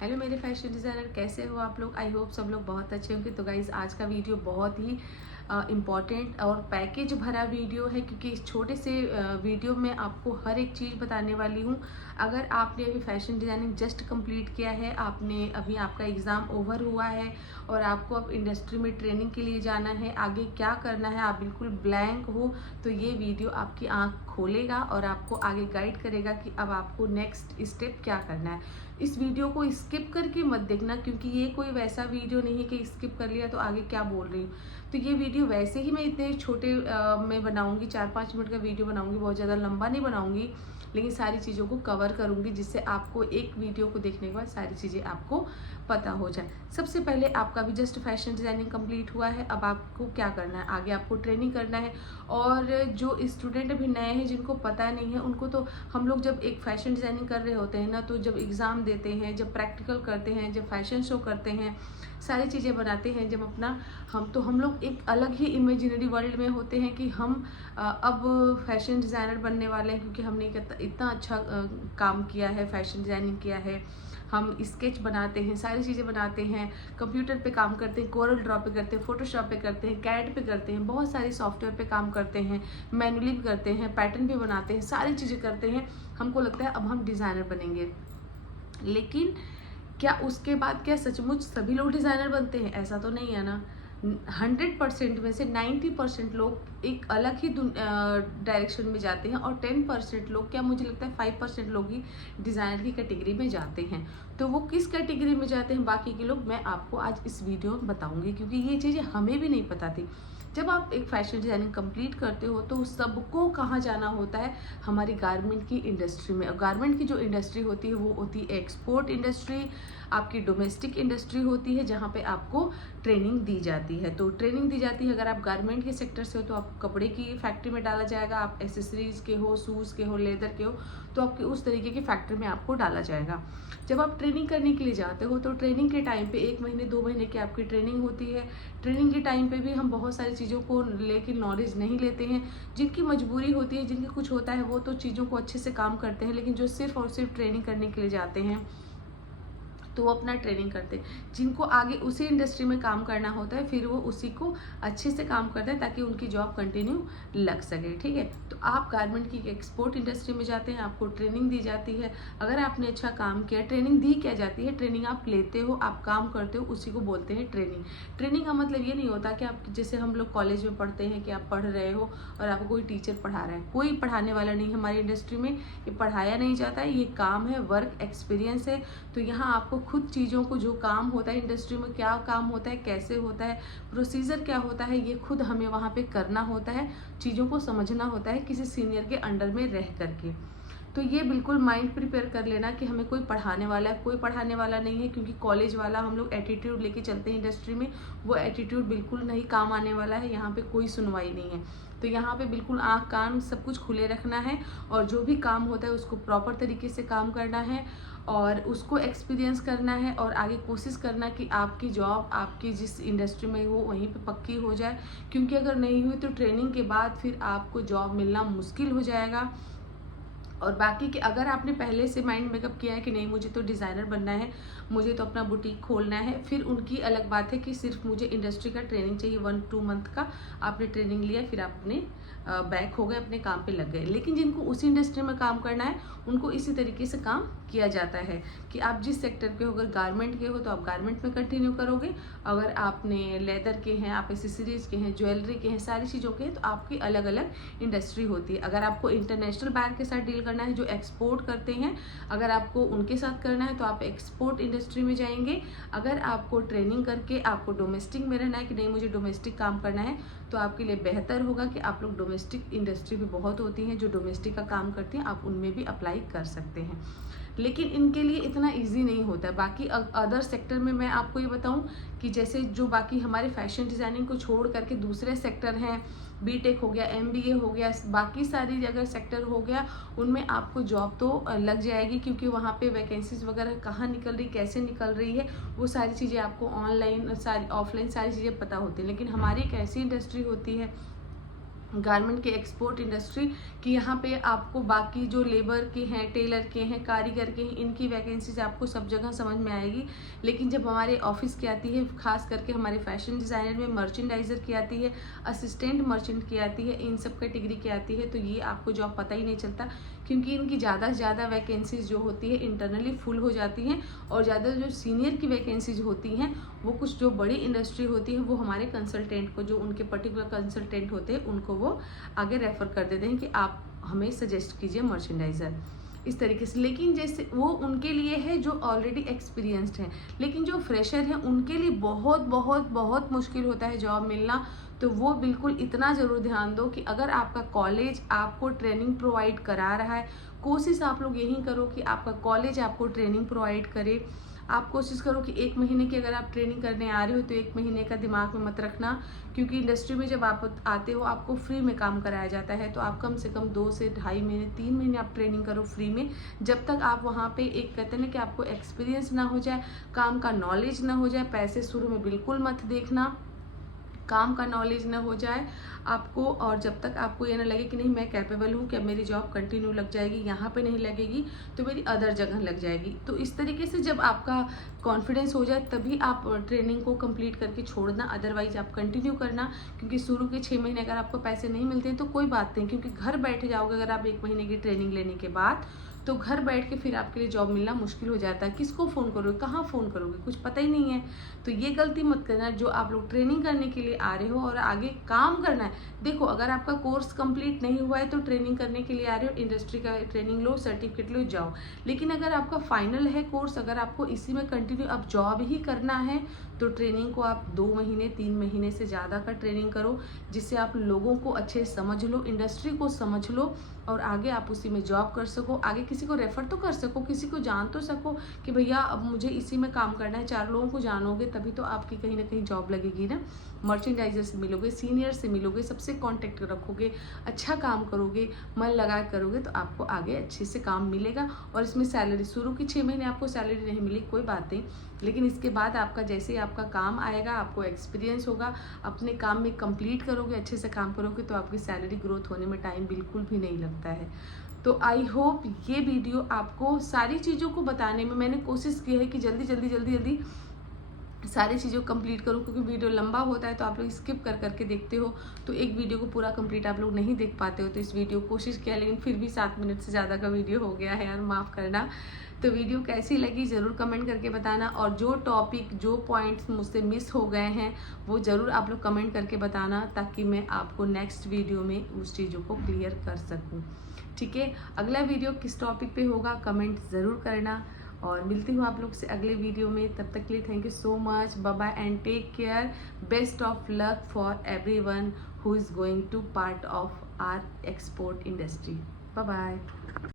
Hello मेरे fashion designer, कैसे हो आप लोग। आई होप सब लोग बहुत अच्छे होंगे। तो गाइज़, आज का वीडियो बहुत ही इम्पॉर्टेंट और पैकेज भरा वीडियो है, क्योंकि इस छोटे से वीडियो में आपको हर एक चीज़ बताने वाली हूँ। अगर आपने अभी फैशन डिज़ाइनिंग जस्ट कंप्लीट किया है, आपने अभी आपका एग्ज़ाम ओवर हुआ है और आपको अब इंडस्ट्री में ट्रेनिंग के लिए जाना है, आगे क्या करना है, आप बिल्कुल ब्लैंक हो, तो ये वीडियो आपकी आँख खोलेगा और आपको आगे गाइड करेगा कि अब आपको नेक्स्ट स्टेप क्या करना है। इस वीडियो को स्किप करके मत देखना, क्योंकि ये कोई वैसा वीडियो नहीं है कि स्किप कर लिया तो आगे क्या बोल रही हूँ। तो ये वीडियो वैसे ही मैं इतने छोटे में बनाऊंगी, 4-5 मिनट का वीडियो बनाऊंगी, बहुत ज़्यादा लंबा नहीं बनाऊंगी, लेकिन सारी चीज़ों को कवर करूंगी, जिससे आपको एक वीडियो को देखने के बाद सारी चीज़ें आपको पता हो जाए। सबसे पहले आपका भी जस्ट फैशन डिज़ाइनिंग कंप्लीट हुआ है, अब आपको क्या करना है, आगे आपको ट्रेनिंग करना है। और जो स्टूडेंट अभी नए हैं, जिनको पता नहीं है, उनको तो हम लोग जब एक फैशन डिज़ाइनिंग कर रहे होते हैं ना, तो जब एग्ज़ाम देते हैं, जब प्रैक्टिकल करते हैं, जब फैशन शो करते हैं, सारी चीज़ें बनाते हैं, जब अपना हम लोग एक अलग ही इमेजिनरी वर्ल्ड में होते हैं कि हम अब फैशन डिज़ाइनर बनने वाले हैं, क्योंकि हमने इतना अच्छा काम किया है, फैशन डिज़ाइनिंग किया है। हम स्केच बनाते हैं, सारी चीज़ें बनाते हैं, कंप्यूटर पे काम करते हैं, कोरल ड्रॉ पे करते हैं, फोटोशॉप पे करते हैं, कैड पे करते हैं, बहुत सारी सॉफ्टवेयर पे काम करते हैं, मैनुअली भी करते हैं, पैटर्न भी बनाते हैं, सारी चीज़ें करते हैं। हमको लगता है अब हम डिज़ाइनर बनेंगे, लेकिन क्या उसके बाद क्या सचमुच सभी लोग डिज़ाइनर बनते हैं? ऐसा तो नहीं है ना। 100% में से 90% लोग एक अलग ही डायरेक्शन में जाते हैं, और 10% लोग, क्या मुझे लगता है 5% लोग ही डिज़ाइनर की कैटेगरी में जाते हैं। तो वो किस कैटेगरी में जाते हैं बाकी के लोग, मैं आपको आज इस वीडियो में बताऊंगी, क्योंकि ये चीज़ें हमें भी नहीं पता थी। जब आप एक फैशन डिज़ाइनिंग कंप्लीट करते हो तो सबको कहाँ जाना होता है, हमारी गारमेंट की इंडस्ट्री में। और गारमेंट की जो इंडस्ट्री होती है वो होती है एक्सपोर्ट इंडस्ट्री, आपकी डोमेस्टिक इंडस्ट्री होती है, जहाँ पे आपको ट्रेनिंग दी जाती है। तो ट्रेनिंग दी जाती है, अगर आप गारमेंट के सेक्टर से हो तो आपको कपड़े की फैक्ट्री में डाला जाएगा, आप एसेसरीज के हो, शूज़ के हो, लेदर के हो, तो आपकी उस तरीके की फैक्ट्री में आपको डाला जाएगा। जब आप ट्रेनिंग करने के लिए जाते हो तो ट्रेनिंग के टाइम पे 1 महीने 2 महीने की आपकी ट्रेनिंग होती है। ट्रेनिंग के टाइम पे भी हम बहुत सारी चीज़ों को लेके नॉलेज नहीं लेते हैं। जिनकी मजबूरी होती है, जिनकी कुछ होता है, वो तो चीज़ों को अच्छे से काम करते हैं, लेकिन जो सिर्फ और सिर्फ ट्रेनिंग करने के लिए जाते हैं तो वो अपना ट्रेनिंग करते हैं। जिनको आगे उसी इंडस्ट्री में काम करना होता है, फिर वो उसी को अच्छे से काम करते हैं ताकि उनकी जॉब कंटिन्यू लग सके। ठीक है, तो आप गारमेंट की एक्सपोर्ट इंडस्ट्री में जाते हैं, आपको ट्रेनिंग दी जाती है। अगर आपने अच्छा काम किया, ट्रेनिंग दी क्या जाती है, ट्रेनिंग आप लेते हो, आप काम करते हो, उसी को बोलते हैं ट्रेनिंग। ट्रेनिंग का मतलब ये नहीं होता कि आप, जैसे हम लोग कॉलेज में पढ़ते हैं कि आप पढ़ रहे हो और आपको कोई टीचर पढ़ा रहा है। कोई पढ़ाने वाला नहीं है हमारी इंडस्ट्री में, ये पढ़ाया नहीं जाता है, ये काम है, वर्क एक्सपीरियंस है। तो यहाँ आपको खुद चीज़ों को, जो काम होता है इंडस्ट्री में, क्या काम होता है, कैसे होता है, प्रोसीजर क्या होता है, ये खुद हमें वहाँ पे करना होता है, चीज़ों को समझना होता है किसी सीनियर के अंडर में रह करके। तो ये बिल्कुल माइंड प्रिपेयर कर लेना कि हमें कोई पढ़ाने वाला है, कोई पढ़ाने वाला नहीं है, क्योंकि कॉलेज वाला हम लोग एटीट्यूड लेके चलते हैं इंडस्ट्री में, वो एटीट्यूड बिल्कुल नहीं काम आने वाला है। यहाँ पे कोई सुनवाई नहीं है। तो यहाँ पे बिल्कुल आँख कान सब कुछ खुले रखना है, और जो भी काम होता है उसको प्रॉपर तरीके से काम करना है, और उसको एक्सपीरियंस करना है, और आगे कोशिश करना कि आपकी जॉब आपकी जिस इंडस्ट्री में हो वहीं पे पक्की हो जाए। क्योंकि अगर नहीं हुई तो ट्रेनिंग के बाद फिर आपको जॉब मिलना मुश्किल हो जाएगा। और बाकी कि अगर आपने पहले से माइंड मेकअप किया है कि नहीं मुझे तो डिज़ाइनर बनना है, मुझे तो अपना बुटीक खोलना है, फिर उनकी अलग बात है कि सिर्फ मुझे इंडस्ट्री का ट्रेनिंग चाहिए, 1-2 मंथ का आपने ट्रेनिंग लिया, फिर आपने बैक हो गए, अपने काम पे लग गए। लेकिन जिनको उसी इंडस्ट्री में काम करना है, उनको इसी तरीके से काम किया जाता है कि आप जिस सेक्टर के हो, अगर गारमेंट के हो तो आप गारमेंट में कंटिन्यू करोगे, अगर आपने लेदर के हैं, आप एसेसरीज के हैं, ज्वेलरी के हैं, सारी चीज़ों के हैं, तो आपकी अलग अलग इंडस्ट्री होती है। अगर आपको इंटरनेशनल बैंक के साथ डील करना है, जो एक्सपोर्ट करते हैं, अगर आपको उनके साथ करना है तो आप एक्सपोर्ट इंडस्ट्री में जाएंगे। अगर आपको ट्रेनिंग करके आपको डोमेस्टिक में रहना है कि नहीं मुझे डोमेस्टिक काम करना है, तो आपके लिए बेहतर होगा कि आप लोग, डोमेस्टिक इंडस्ट्री भी बहुत होती हैं जो डोमेस्टिक का काम करती हैं, आप उनमें भी अप्लाई कर सकते हैं। लेकिन इनके लिए इतना इजी नहीं होता है। बाकी अदर सेक्टर में मैं आपको ये बताऊं कि जैसे जो बाकी हमारे फैशन डिज़ाइनिंग को छोड़ करके दूसरे सेक्टर हैं, बीटेक हो गया, एमबीए हो गया, बाकी सारी अगर सेक्टर हो गया, उनमें आपको जॉब तो लग जाएगी, क्योंकि वहाँ पे वैकेंसीज वगैरह कहाँ निकल रही, कैसे निकल रही है, वो सारी चीज़ें आपको ऑनलाइन, सारी ऑफलाइन सारी चीज़ें पता होती हैं। लेकिन हमारी एक ऐसी इंडस्ट्री होती है गारमेंट के एक्सपोर्ट इंडस्ट्री कि यहाँ पे आपको बाकी जो लेबर के हैं, टेलर के हैं, कारीगर के हैं, इनकी वैकेंसीज आपको सब जगह समझ में आएगी। लेकिन जब हमारे ऑफिस की आती है, खास करके हमारे फैशन डिज़ाइनर में मर्चेंडाइज़र की आती है, असिस्टेंट मर्चेंट की आती है, इन सब कैटेगरी की आती है, तो ये आपको जॉब पता ही नहीं चलता, क्योंकि इनकी ज़्यादा से ज़्यादा वैकेंसीज जो होती है इंटरनली फुल हो जाती हैं, और ज़्यादा जो सीनियर की वैकेंसीज होती हैं वो कुछ जो बड़ी इंडस्ट्री होती है वो हमारे कंसल्टेंट को, जो उनके पर्टिकुलर कंसल्टेंट होते हैं, उनको वो आगे रेफ़र कर देते हैं कि आप हमें सजेस्ट कीजिए मर्चेंडाइज़र, इस तरीके से। लेकिन जैसे वो उनके लिए है जो ऑलरेडी एक्सपीरियंस्ड हैं, लेकिन जो फ्रेशर हैं उनके लिए बहुत बहुत बहुत मुश्किल होता है जॉब मिलना। तो वो बिल्कुल इतना ज़रूर ध्यान दो कि अगर आपका कॉलेज आपको ट्रेनिंग प्रोवाइड करा रहा है, कोशिश आप लोग यही करो कि आपका कॉलेज आपको ट्रेनिंग प्रोवाइड करे। आप कोशिश करो कि 1 महीने की अगर आप ट्रेनिंग करने आ रहे हो तो 1 महीने का दिमाग में मत रखना, क्योंकि इंडस्ट्री में जब आप आते हो आपको फ्री में काम कराया जाता है, तो आप कम से कम 2 से ढाई महीने 3 महीने आप ट्रेनिंग करो फ्री में, जब तक आप वहाँ पे एक कहते हैं ना कि आपको एक्सपीरियंस ना हो जाए, काम का नॉलेज ना हो जाए। पैसे शुरू में बिल्कुल मत देखना, काम का नॉलेज ना हो जाए आपको, और जब तक आपको ये ना लगे कि नहीं मैं कैपेबल हूँ कि अब मेरी जॉब कंटिन्यू लग जाएगी, यहाँ पे नहीं लगेगी तो मेरी अदर जगह लग जाएगी। तो इस तरीके से जब आपका कॉन्फिडेंस हो जाए तभी आप ट्रेनिंग को कंप्लीट करके छोड़ना, अदरवाइज आप कंटिन्यू करना, क्योंकि शुरू के 6 महीने अगर आपको पैसे नहीं मिलते हैं तो कोई बात नहीं, क्योंकि घर बैठ जाओगे अगर आप 1 महीने की ट्रेनिंग लेने के बाद, तो घर बैठ के फिर आपके लिए जॉब मिलना मुश्किल हो जाता है। किसको फ़ोन करोगे, कहाँ फ़ोन करोगे, कुछ पता ही नहीं है। तो ये गलती मत करना, जो आप लोग ट्रेनिंग करने के लिए आ रहे हो और आगे काम करना है। देखो अगर आपका कोर्स कंप्लीट नहीं हुआ है तो ट्रेनिंग करने के लिए आ रहे हो, इंडस्ट्री का ट्रेनिंग लो, सर्टिफिकेट लो, जाओ। लेकिन अगर आपका फाइनल है कोर्स, अगर आपको इसी में कंटिन्यू अब जॉब ही करना है, तो ट्रेनिंग को आप 2 महीने 3 महीने से ज़्यादा का ट्रेनिंग करो, जिससे आप लोगों को अच्छे समझ लो, इंडस्ट्री को समझ लो, और आगे आप उसी में जॉब कर सको, आगे किसी को रेफ़र तो कर सको, किसी को जान तो सको कि भैया अब मुझे इसी में काम करना है। 4 लोगों को जानोगे तभी तो आपकी कहीं ना कहीं जॉब लगेगी ना। मर्चेंडाइजर से मिलोगे, सीनियर से मिलोगे, सबसे कांटेक्ट रखोगे, अच्छा काम करोगे, मन लगा करोगे, तो आपको आगे अच्छे से काम मिलेगा। और इसमें सैलरी शुरू की 6 महीने आपको सैलरी नहीं मिली, कोई बात नहीं, लेकिन इसके बाद आपका जैसे ही आपका काम आएगा, आपको एक्सपीरियंस होगा, अपने काम में कंप्लीट करोगे, अच्छे से काम करोगे, तो आपकी सैलरी ग्रोथ होने में टाइम बिल्कुल भी नहीं लगता है। तो आई होप ये वीडियो आपको सारी चीज़ों को बताने में, मैंने कोशिश की है कि जल्दी जल्दी जल्दी जल्दी सारी चीज़ों को कंप्लीट करूँ, क्योंकि वीडियो लंबा होता है तो आप लोग स्किप कर करके देखते हो, तो एक वीडियो को पूरा कंप्लीट आप लोग नहीं देख पाते हो। तो इस वीडियो कोशिश किया, लेकिन फिर भी 7 मिनट से ज़्यादा का वीडियो हो गया है यार, माफ़ करना। तो वीडियो कैसी लगी ज़रूर कमेंट करके बताना, और जो टॉपिक जो पॉइंट्स मुझसे मिस हो गए हैं वो ज़रूर आप लोग कमेंट करके बताना, ताकि मैं आपको नेक्स्ट वीडियो में उस चीज़ों को क्लियर कर सकूँ। ठीक है, अगला वीडियो किस टॉपिक पे होगा कमेंट ज़रूर करना, और मिलती हूँ आप लोग से अगले वीडियो में। तब तक के लिए thank you so much, bye bye and take care. Best of luck for everyone who is going to part of our export industry. Bye bye.